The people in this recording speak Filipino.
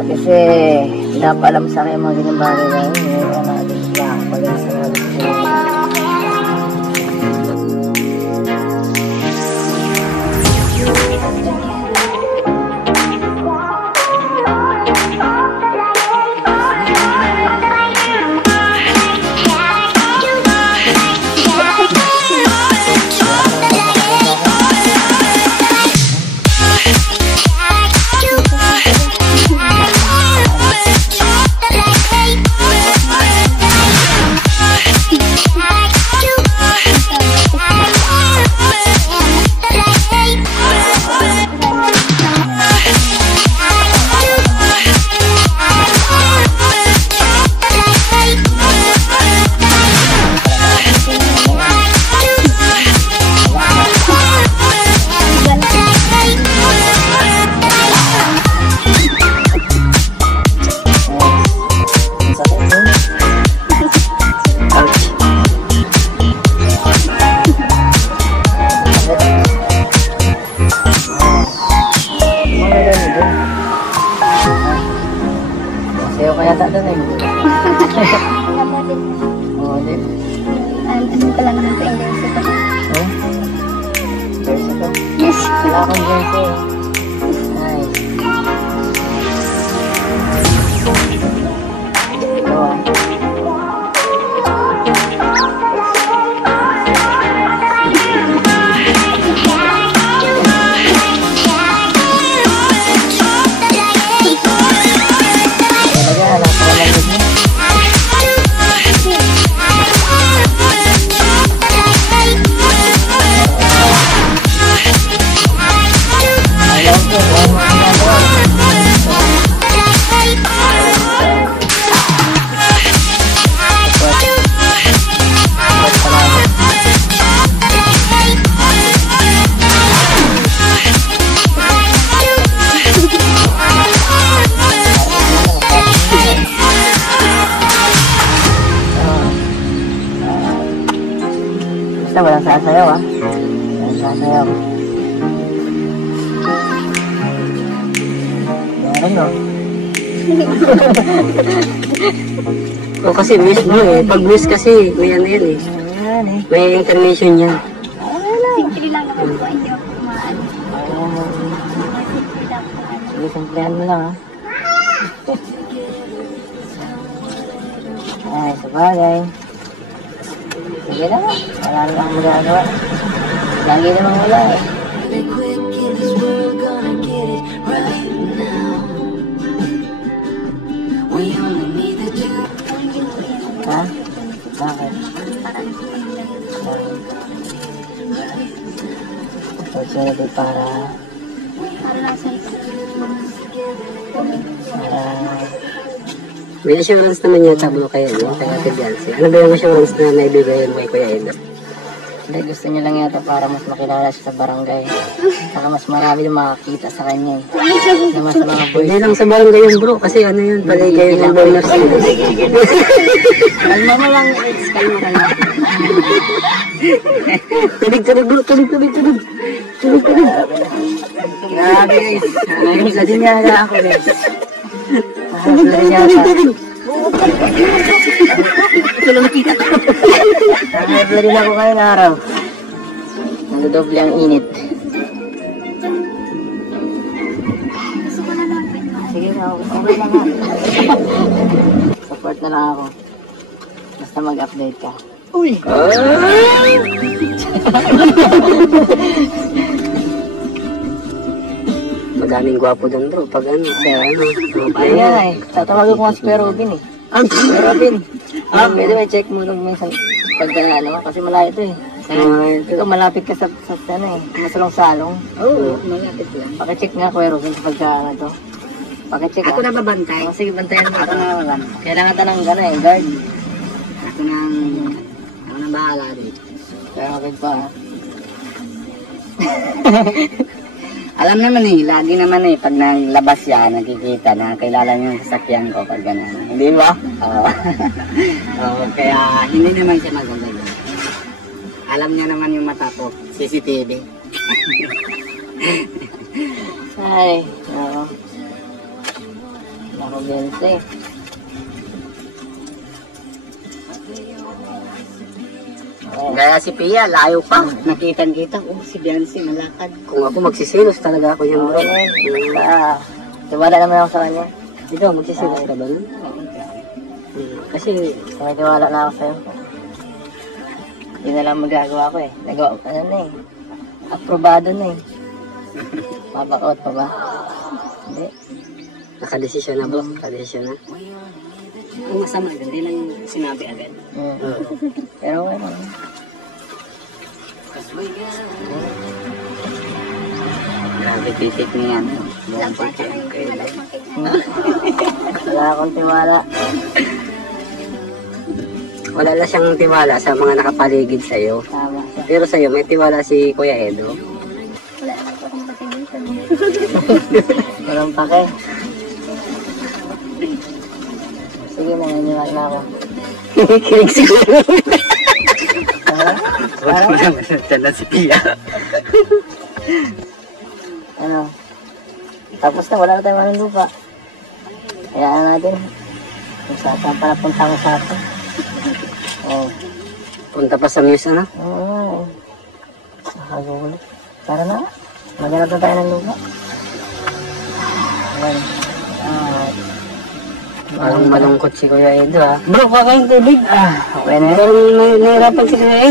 Kasi pinapaalam sa akin mga ganyan bagay na yun. Ngayon natin pinapaalam sa natin. Sayo kaya tak doon eh. Oo, di. Ano ka lang naman sa English ito? Oh? Jersey ko? Yes. Wala akong jersey. Nice. Ito ah. Basta walang sasayaw ah. Walang sasayaw. Meron no? O kasi miss mo eh. Pag miss kasi, may ano yan eh. Ayan eh. May intermission yan. Simple lang naman po inyo kumaan. Sige, simplihan mo lang ah. Ay, sabagay. Sige na nga. Wala na akong magagawa. Lagi namang wala eh. Ha? Bakit? Opportunity para may assurance naman yata bro kayo, no? Kaya Ate Biancy. Ano ba yung assurance na naibigay mo kay Kuya Edo? hindi, gusto niya lang yata para mas makilala siya sa barangay. Saka mas marami na makakita sa kanya eh. Naman sa mga boys. Hindi lang sa barangay yun bro, kasi ano yun, palay kayo ng bonus. Kalma mo lang, Eds. Kalma ka lang. Tubig bro, tubig. Grabe guys. Ayun sa din yata ako guys. Ayun sa din yata. Ito lang nakita ko. Nakakabla rin ako ngayon araw. Nandodoble ang init. Sige na, okay lang ha. Support na lang ako. Basta mag-update ka. Uy! Madaming gwapo doon bro, pag ano, sa ano. Ayan nga eh. Tatawagin ko nga si Kuya Robin eh. Kuya Robin. Pwede may check mo nung minsan pagka ano, kasi malayo ito eh. Ikaw malapit ka sa ano eh, masalong salong. Oo, malapit lang. Pakicheck nga Kuya Robin sa pagka ano to. Pakicheck Ako na babantay. Oh, sige, bantayan mo. Ako na babantay. Kailangan ta ng gano'n eh, guard. Ako nang bahala dito. Pero okay pa ha. Alam naman eh, lagi naman eh, pag nalabas yan, nakikita na kilala niyo yung sasakyan ko pag gano'n. Hindi ba? Oo. Oo, kaya hindi naman siya magagawa. Alam niya naman yung mata ko, CCTV. Ay, oo. Ako Beyonce. Gaya si Pia, layo pa. Nakita-kita. Oh, si Beyonce, malakad. Kung ako magsisilos talaga ako yung bro. Tiwala naman ako sa kanya. Ikaw, magsisilos ka ba nun? Kasi, May tiwala na ako sa'yo. Yun na lang magagawa ko eh. Nagawa, ano na eh. Aprobado na eh. Mabakot pa ba? Hindi. nakadesisyon na bro. Nakadesisyon na. Ang masama, hindi lang yung sinabi agad. Pero okay lang. Grabe titik niyan. Wala po ata kayo wala pang Wala akong tiwala. Wala lang siyang tiwala sa mga nakapaligid sa'yo. Tama siya. Pero sa'yo, may tiwala si Kuya Edo. Wala na po akong patigitan. Walang pake. Sige, naniniwala na ako. Kinig siguro. Wala mo naman na si Pia. Ano? Tapos na, wala na tayong maling lupa. Hayaan natin. Kung saan para punta ko sa atin. Oh. Punta pa sa Muse, ano? Oo. Nakagulo. Tara na. Maghanap na tayo ng lupa. Ayan. Parang malungkot si Kuya Edo, ha? Bro, kakain tubig. Okay na yun. Parang nahirapan si Kuya Edo.